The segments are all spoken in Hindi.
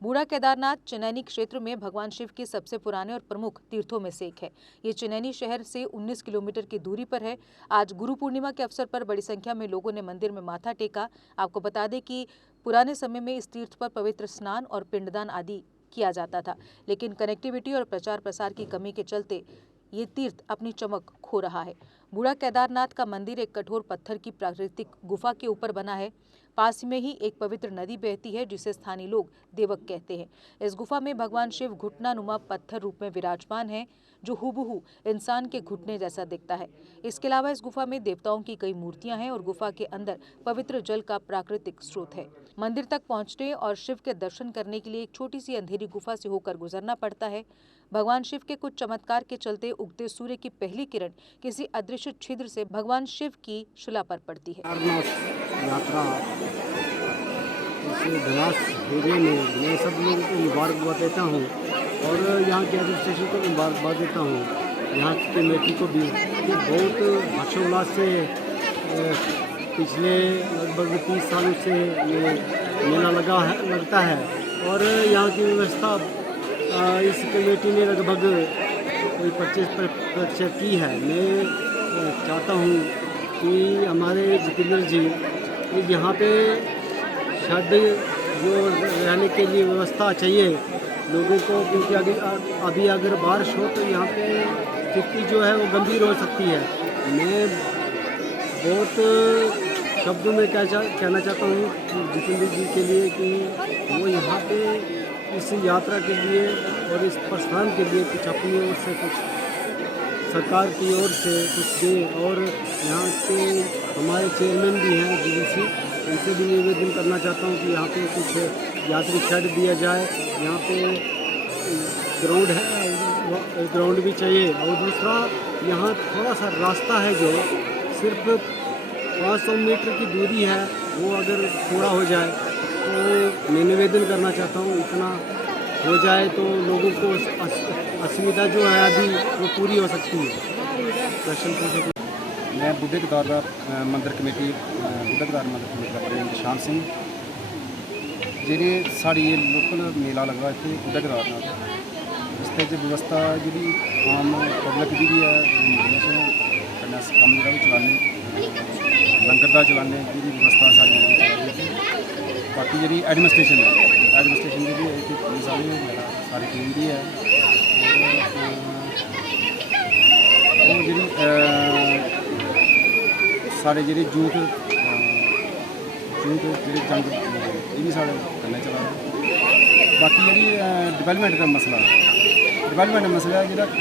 बूढ़ा केदारनाथ चनैनी क्षेत्र में भगवान शिव के सबसे पुराने और प्रमुख तीर्थों में से एक है। ये चनैनी शहर से 19 किलोमीटर की दूरी पर है। आज गुरु पूर्णिमा के अवसर पर बड़ी संख्या में लोगों ने मंदिर में माथा टेका। आपको बता दें कि पुराने समय में इस तीर्थ पर पवित्र स्नान और पिंडदान आदि किया जाता था, लेकिन कनेक्टिविटी और प्रचार प्रसार की कमी के चलते ये तीर्थ अपनी चमक खो रहा है। बूढ़ा केदारनाथ का मंदिर एक कठोर पत्थर की प्राकृतिक गुफा के ऊपर बना है। पास में ही एक पवित्र नदी बहती है जिसे स्थानीय लोग देवक कहते हैं। इस गुफा में भगवान शिव घुटनानुमा पत्थर रूप में विराजमान है, जो हूबहू इंसान के घुटने जैसा दिखता है। इसके अलावा इस गुफा में देवताओं की कई मूर्तियां हैं और गुफा के अंदर पवित्र जल का प्राकृतिक स्रोत है। मंदिर तक पहुंचने और शिव के दर्शन करने के लिए एक छोटी सी अंधेरी गुफा से होकर गुजरना पड़ता है। भगवान शिव के कुछ चमत्कार के चलते उगते सूर्य की पहली किरण किसी अदृश्य छिद्र से भगवान शिव की शिला पर पड़ती है। यात्रा इस विलास एरिया में मैं सब लोगों को मुबारकबाद देता हूँ और यहाँ के एडमिनिस्ट्रेशन को मुबारकबाद देता हूँ। यहाँ की कमेटी को भी बहुत हर्षोल्लास से पिछले लगभग 30 सालों से ये मेला लगता है और यहाँ की व्यवस्था इस कमेटी ने लगभग कोई 25% की है। मैं चाहता हूँ कि हमारे जितेंद्र जी यहाँ पे शेड जो रहने के लिए व्यवस्था चाहिए लोगों को, क्योंकि अभी अगर बारिश हो तो यहाँ पे स्थिति जो है वो गंभीर हो सकती है। मैं बहुत शब्दों में कहना चाहता हूँ जितेंद्र जी के लिए कि वो यहाँ पे इस यात्रा के लिए और इस प्रस्थान के लिए कुछ अपनी ओर से कुछ सरकार की ओर से कुछ दें। और यहाँ के हमारे चेयरमैन भी हैं डीडीसी, उनसे भी निवेदन करना चाहता हूँ कि यहाँ पे कुछ यात्री शेड दिया जाए। यहाँ पे ग्राउंड है, ग्राउंड भी चाहिए। और दूसरा यहाँ थोड़ा सा रास्ता है जो सिर्फ 500 मीटर की दूरी है, वो अगर थोड़ा हो जाए तो मैं निवेदन करना चाहता हूँ इतना हो जाए तो लोगों को असुविधा जो है अभी वो पूरी हो सकती है। मैं बूढ़े केदारनाथ मंदिर कमेटी बूढ़ा केदारनाथ मंदिर कमेटी का प्रधान निशान सिंह। जी साड़ी ये लोकल मेला लगा इतने बूढ़ा केदारनाथ इसके व्यवस्था जी आम पब्लिक की भी है कन्नै कम जगह भी चलाने लंगर का चलाने जी व्यवस्था सारी। बाकी जी एडमिनिस्ट्रेशन की भी पुलिस वाली सारी टीम भी है और जी सारे जी यूथ जी जंग ये भी साढ़े कन्नै चला रहे। बाकी जी डिवेलपमेंट का मसला है जो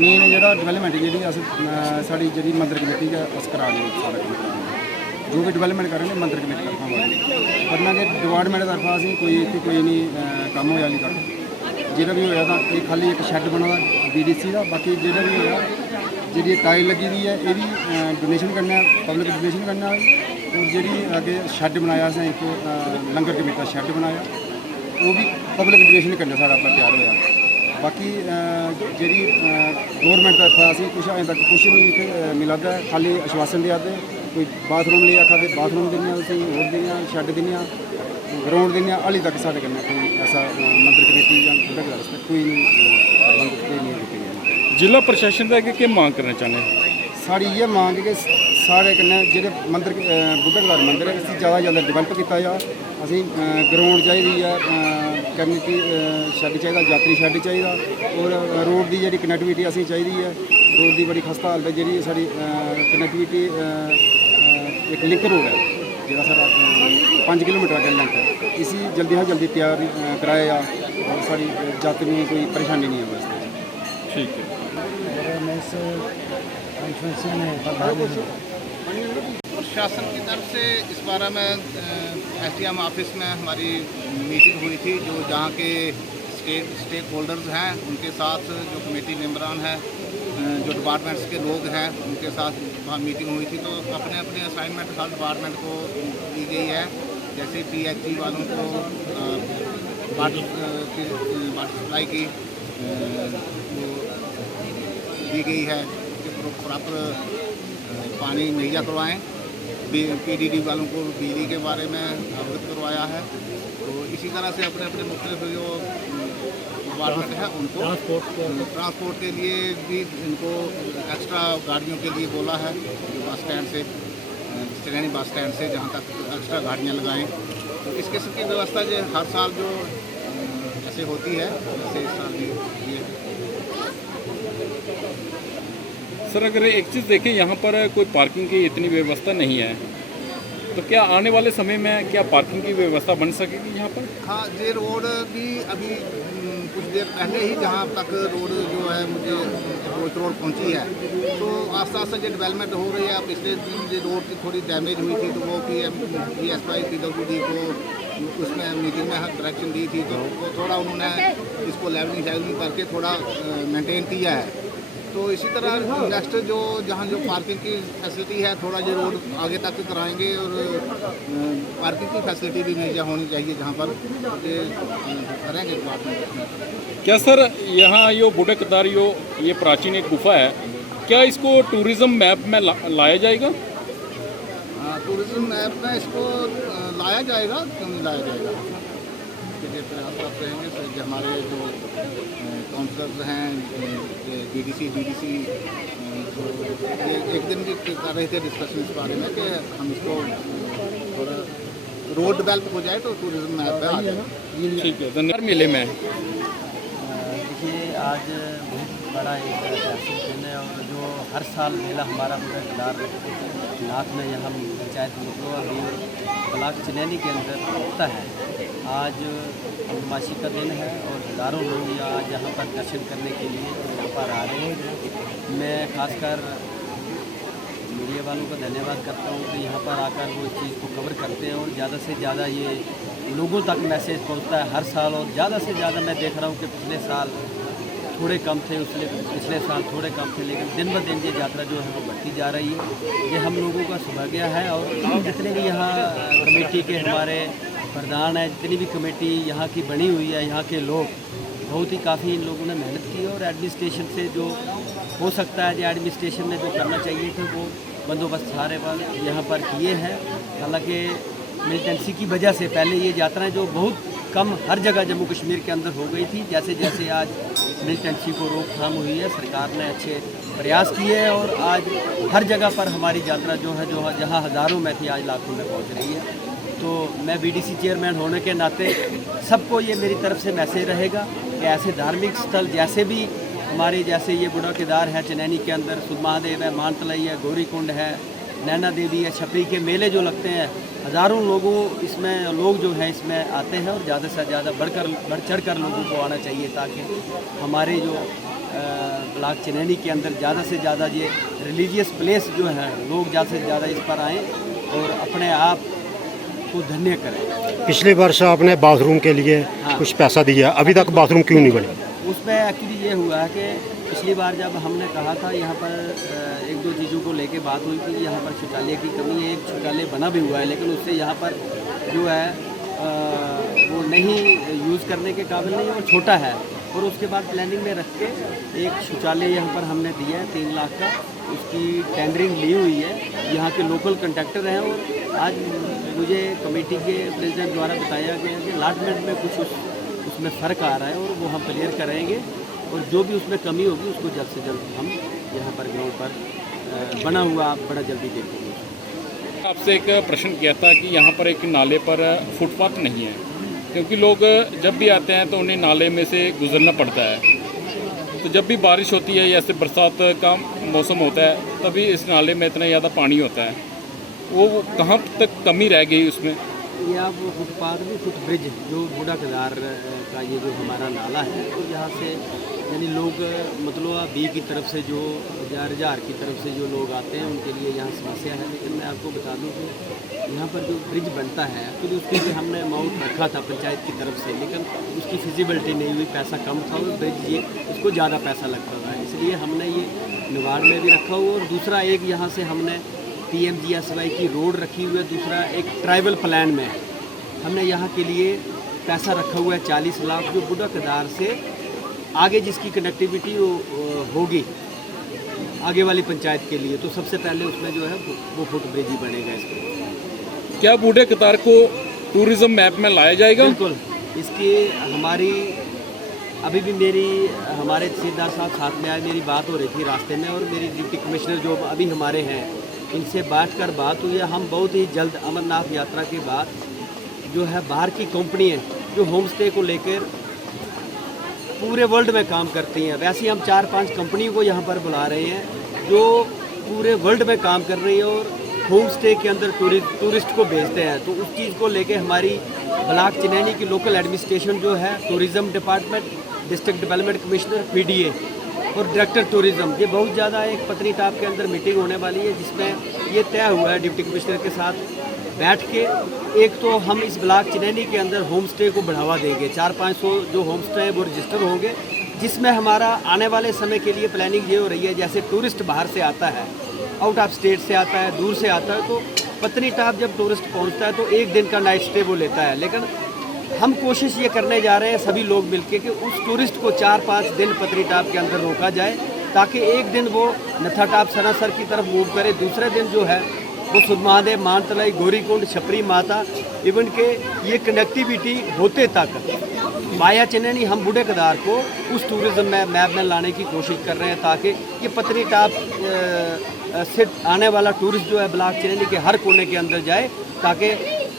मेन जो डिवेलपमेंट जी साड़ी जी मंदिर कमेटी अस करा सारा जो भी डिवेलपमेंट कर रहे हैं मंदिर कमेटी तरफा वरना कि डिपार्टमेंट तरफा असें कोई नहीं कम होया अल्ली तक। जो भी होया ये खाली एक शैड बना BDC का। बाकी जो भी होया जी टाइल लगी दी है ये भी डोनेशन करना पब्लिक डोनेशन करना और जी अगे शैड बनाया असें एक लंगर कमेटी का शैड बनाया वो भी पब्लिक डोनेशन करना सारा अपना तैयार होया। बाकी जी गौरमेंट तरफा असें कुछ अजें तक कुछ नहीं इतने मिला दा, खाली आश्वासन दिया दे कोई बाथरूम लिए आखा बाथरूम देनिया होर देनिया शैड देनिया ग्राउंड देनिया हाली तक साढ़े कन्नै कोई ऐसा मंदिर कमेटी या बूढ़ा केदारनाथ कोई नहीं कीती गई। जिला प्रशासन का अगे केह् मांग करना चाहते हैं? साड़ी ये मांग कि साढ़े कन्नै जेह्ड़े मंदिर बूढ़ा केदार मंदिर है इसी ज़्यादा ज़्यादा डिवेलप किया जा। असें ग्राउंड चाहिए कम्युनिटी शैड चाहिए, यात्री शैड चाहिए और रोड की जी कनैक्टिविटी असें चाहिए है। रोड की बड़ी खस्ता हालत है जी साड़ी कनैक्टिविटी एक लिंक रोड है जो सारा 5 किलोमीटर अगर लेंथ है, इसी जल्दी से जल्दी तैयार कराया जा और साड़ी यात्रियों को कोई परेशानी नहीं है बस। ठीक है। प्रशासन की तरफ से इस बारे में SDM ऑफिस में हमारी मीटिंग हुई थी, जो जहाँ के स्टेक होल्डर्स हैं उनके साथ जो कमेटी मेंबरान हैं जो डिपार्टमेंट्स के लोग हैं उनके साथ वहाँ मीटिंग हुई थी। तो अपने अपने असाइनमेंट हर डिपार्टमेंट को दी गई है। जैसे PHE वालों को वाटर सप्लाई की दी गई है कि प्रॉपर पानी मुहैया करवाएँ। PDD वालों को बिजली के बारे में अवगत करवाया है। तो इसी तरह से अपने अपने मुख्तलिफ जो डिपार्टमेंट है उनको ट्रांसपोर्ट के लिए भी इनको एक्स्ट्रा गाड़ियों के लिए बोला है, जो बस स्टैंड से चनैनी बस स्टैंड से जहाँ तक एक्स्ट्रा गाड़ियाँ लगाएं। तो इस किस्म की व्यवस्था जो हर साल जो ऐसे होती है, जैसे इस साल भी ये सर अगर एक चीज़ देखें, यहाँ पर कोई पार्किंग की इतनी व्यवस्था नहीं है, तो क्या आने वाले समय में क्या पार्किंग की व्यवस्था बन सकेगी यहाँ पर? हाँ, ये रोड भी अभी कुछ देर पहले ही जहाँ तक रोड जो है मुझे रोड पहुँची है, तो आस्ते आस्ते जो डेवलपमेंट हो रही है। पिछले दिन जो रोड की थोड़ी डैमेज हुई थी, तो वो PSY PWD को उसमें मीटिंग में डायरेक्शन दी थी, तो वो थोड़ा उन्होंने इसको लेवलिंग करके थोड़ा मेंटेन किया है। तो इसी तरह नेक्स्ट जो जहाँ जो पार्किंग की फैसिलिटी है, थोड़ा जो रोड आगे तक कराएंगे और पार्किंग की फैसिलिटी भी मुहैया होनी चाहिए जहाँ पर ये करेंगे डिपार्टमेंट। क्या सर यहाँ यो बूढ़े केदार ये प्राचीन एक गुफा है, क्या इसको टूरिज्म मैप में लाया जाएगा? टूरिज्म मैप में इसको लाया जाएगा, क्यों नहीं लाया जाएगा? ये प्रयास रहेंगे जो हमारे जो काउंसलर्स हैं, BDC तो ये एक दिन भी कर रहे थे डिस्कशन इस बारे में कि हम इसको थोड़ा रोड डेवलप हो जाए तो टूरिज्म मैप पे आ जाए। ठीक है, धन्यवाद। मेले में देखिए आज बहुत बड़ा एक ऐतिहासिक दिन है, और जो हर साल मेला हमारा बूढ़े केदार नाथ में यहाँ पंचायत मुकलोवा ब्लॉक चनैनी के अंदर होता है। आज पूर्णमासी का दिन है और हज़ारों लोग आज यहाँ पर दर्शन करने के लिए यहाँ पर आ रहे हैं। मैं खासकर मीडिया वालों का धन्यवाद करता हूँ कि यहाँ पर आकर वो इस चीज़ को कवर करते हैं और ज़्यादा से ज़्यादा ये लोगों तक मैसेज पहुँचता है हर साल। और ज़्यादा से ज़्यादा मैं देख रहा हूँ कि पिछले साल थोड़े कम थे, पिछले साल थोड़े कम थे, लेकिन दिन ब दिन ये यात्रा जो है वो बढ़ती जा रही है। ये हम लोगों का सौभाग्य है। और जितने भी यहाँ कमेटी के हमारे प्रधान है, जितनी भी कमेटी यहाँ की बनी हुई है, यहाँ के लोग बहुत ही काफ़ी इन लोगों ने मेहनत की। और एडमिनिस्ट्रेशन से जो हो सकता है, जो एडमिनिस्ट्रेशन ने जो करना चाहिए थे वो बंदोबस्त सारे यहाँ पर किए हैं। हालांकि मिलिटेंसी की वजह से पहले ये यात्राएं जो बहुत कम हर जगह जम्मू कश्मीर के अंदर हो गई थी, जैसे जैसे आज मिलिटेंसी को रोकथाम हुई है, सरकार ने अच्छे प्रयास किए हैं और आज हर जगह पर हमारी यात्रा जो है जहाँ हज़ारों में थी आज लाखों में पहुँच रही है। तो मैं BDC चेयरमैन होने के नाते सबको ये मेरी तरफ से मैसेज रहेगा कि ऐसे धार्मिक स्थल जैसे भी हमारे जैसे ये बूढ़ा केदार है चनैनी के अंदर, सुध महादेव है, मानतलाई है, गौरी कुंड है, नैना देवी है, छपरी के मेले जो लगते हैं, हज़ारों लोग जो हैं इसमें आते हैं। और ज़्यादा से ज़्यादा बढ़ चढ़ कर लोगों को आना चाहिए ताकि हमारे जो ब्लॉक चनैनी के अंदर ज़्यादा से ज़्यादा ये रिलीजियस प्लेस जो है लोग ज़्यादा से ज़्यादा इस पर आएँ और अपने आप को धन्य करें। पिछले वर्ष आपने बाथरूम के लिए कुछ पैसा दिया, अभी तक बाथरूम क्यों नहीं बने? उसमें एक्चुअली ये हुआ है कि पिछली बार जब हमने कहा था यहाँ पर एक दो चीज़ों को लेके बात हुई थी, यहाँ पर शौचालय की कमी है। एक शौचालय बना भी हुआ है लेकिन उससे यहाँ पर जो है वो नहीं यूज़ करने के काबिल नहीं है, वो छोटा है। और उसके बाद प्लानिंग में रख के एक शौचालय यहाँ पर हमने दिया है 3 लाख का, उसकी टेंडरिंग ली हुई है। यहाँ के लोकल कंट्रैक्टर हैं और आज मुझे कमेटी के प्रेसिडेंट द्वारा बताया गया कि अलॉटमेंट में कुछ उसमें फ़र्क आ रहा है और वो हम क्लियर करेंगे और जो भी उसमें कमी होगी उसको जल्द से जल्द हम यहाँ पर ग्राउंड पर बना हुआ आप बड़ा जल्दी देखेंगे। आपसे एक प्रश्न किया था कि यहाँ पर एक नाले पर फुटपाथ नहीं है, क्योंकि लोग जब भी आते हैं तो उन्हें नाले में से गुजरना पड़ता है। तो जब भी बारिश होती है या ऐसे बरसात का मौसम होता है तभी इस नाले में इतना ज़्यादा पानी होता है, वो कहाँ तक कमी रह गई उसमें? ये आप फुटपाथ भी फुट ब्रिज जो बूढ़ा केदार का ये जो हमारा नाला है, तो यहाँ से यानी लोग मतलब बी की तरफ से जो रजार की तरफ से जो लोग आते हैं उनके लिए यहाँ समस्या है। लेकिन मैं आपको बता दूँ कि यहाँ पर जो ब्रिज बनता है फिर उसके लिए हमने अमाउंट रखा था पंचायत की तरफ से, लेकिन उसकी फिजिबिलिटी नहीं हुई, पैसा कम था और ब्रिज ये उसको ज़्यादा पैसा लगता था, इसलिए हमने ये निवाड़ में भी रखा हुआ। और दूसरा एक यहाँ से हमने PMGSY की रोड रखी हुई है, दूसरा एक ट्राइबल प्लान में हमने यहाँ के लिए पैसा रखा हुआ है 40 लाख, जो बूढ़ा केदार से आगे जिसकी कनेक्टिविटी होगी आगे वाली पंचायत के लिए, तो सबसे पहले उसमें जो है वो फुट ब्रिज ही बनेगा। इसको क्या बूढ़े केदार को टूरिज्म मैप में लाया जाएगा? बिल्कुल, इसकी हमारी अभी भी मेरी हमारे तहसीलदार साथ में आए, मेरी बात हो रही थी रास्ते में, और मेरी डिप्टी कमिश्नर जो अभी हमारे हैं इनसे बैठकर बात हुई है। हम बहुत ही जल्द अमरनाथ यात्रा के बाद जो है बाहर की कंपनी है जो होम स्टे को लेकर पूरे वर्ल्ड में काम करती हैं, वैसे हम 4-5 कंपनियों को यहाँ पर बुला रहे हैं जो पूरे वर्ल्ड में काम कर रही है और होम स्टे के अंदर टूरिस्ट को भेजते हैं। तो उस चीज़ को लेके हमारी ब्लॉक चिनैनी की लोकल एडमिनिस्ट्रेशन जो है, tourism department, district development commissioner, PDA और डायरेक्टर टूरिज़्म, ये बहुत ज़्यादा एक पत्नीटाप के अंदर मीटिंग होने वाली है जिसमें ये तय हुआ है डिप्टी कमिश्नर के साथ बैठ के। एक तो हम इस ब्लॉक चिनैनी के अंदर होम स्टे को बढ़ावा देंगे, 400-500 जो होम स्टे हैं वो रजिस्टर होंगे, जिसमें हमारा आने वाले समय के लिए प्लानिंग ये हो रही है जैसे टूरिस्ट बाहर से आता है, आउट ऑफ स्टेट से आता है, दूर से आता है, तो पत्नीटाप जब टूरिस्ट पहुंचता है तो एक दिन का नाइट स्टे वो लेता है। लेकिन हम कोशिश ये करने जा रहे हैं सभी लोग मिलके कि उस टूरिस्ट को 4-5 दिन पत्नीटाप के अंदर रोका जाए ताकि एक दिन वो नथाटाप सनासर की तरफ मूव करे, दूसरे दिन जो है वो सुधमहादेव, मानतलाई, गौरीकुंड, छपरी माता, इवन के ये कनेक्टिविटी होते तक माया चिनैनी हम बूढ़े केदार को उस टूरिज़्म में मैप में लाने की कोशिश कर रहे हैं ताकि ये पत्नीटाप से आने वाला टूरिस्ट जो है ब्लॉक चिनैनी के हर कोने के अंदर जाए ताकि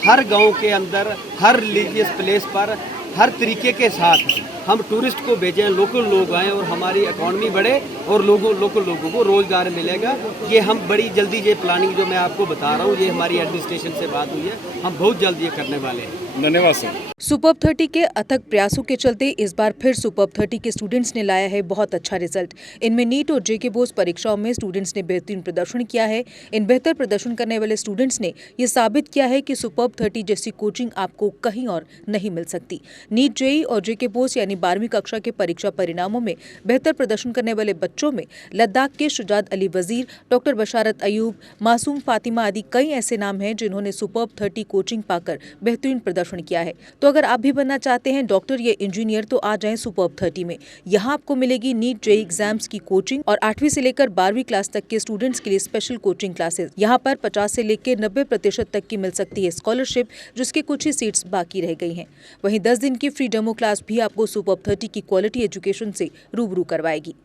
हर गांव के अंदर, हर रिलीजियस प्लेस पर, हर तरीके के साथ हम टूरिस्ट को भेजें, लोकल लोग आएँ और हमारी इकॉनमी बढ़े और लोकल लोगों को रोज़गार मिलेगा। ये हम बड़ी जल्दी ये प्लानिंग जो मैं आपको बता रहा हूँ, ये हमारी एडमिनिस्ट्रेशन से बात हुई है, हम बहुत जल्द ये करने वाले हैं। धन्यवाद सर। सुपर्ब 30 के अथक प्रयासों के चलते इस बार फिर सुपर्ब 30 के स्टूडेंट्स ने लाया है बहुत अच्छा रिजल्ट। इनमें नीट और जेके बोस परीक्षाओं में स्टूडेंट्स ने बेहतरीन प्रदर्शन किया है। इन बेहतर प्रदर्शन करने वाले स्टूडेंट्स ने ये साबित किया है कि सुपर्ब 30 जैसी कोचिंग आपको कहीं और नहीं मिल सकती। नीट, जेई और जेके बोस यानी 12वीं कक्षा के परीक्षा परिणामों में बेहतर प्रदर्शन करने वाले बच्चों में लद्दाख के शुजात अली वजीर, डॉक्टर बशारत अयूब, मासूम फातिमा आदि कई ऐसे नाम हैं जिन्होंने सुपर्ब 30 कोचिंग पाकर बेहतरीन प्रदर्शन किया है। तो अगर आप भी बनना चाहते हैं डॉक्टर या इंजीनियर तो आ जाएं सुपर्ब 30 में। यहाँ आपको मिलेगी नीट, जेई एग्जाम्स की कोचिंग और 8वीं से लेकर 12वीं क्लास तक के स्टूडेंट्स के लिए स्पेशल कोचिंग क्लासेस। यहाँ पर 50 से लेकर 90% तक की मिल सकती है स्कॉलरशिप, जिसकी कुछ ही सीट्स बाकी रह गई हैं। वहीं 10 दिन की फ्री डेमो क्लास भी आपको सुपर्ब 30 की क्वालिटी एजुकेशन से रूबरू करवाएगी।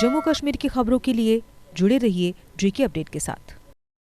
जम्मू कश्मीर की खबरों के लिए जुड़े रहिए जेके अपडेट के साथ।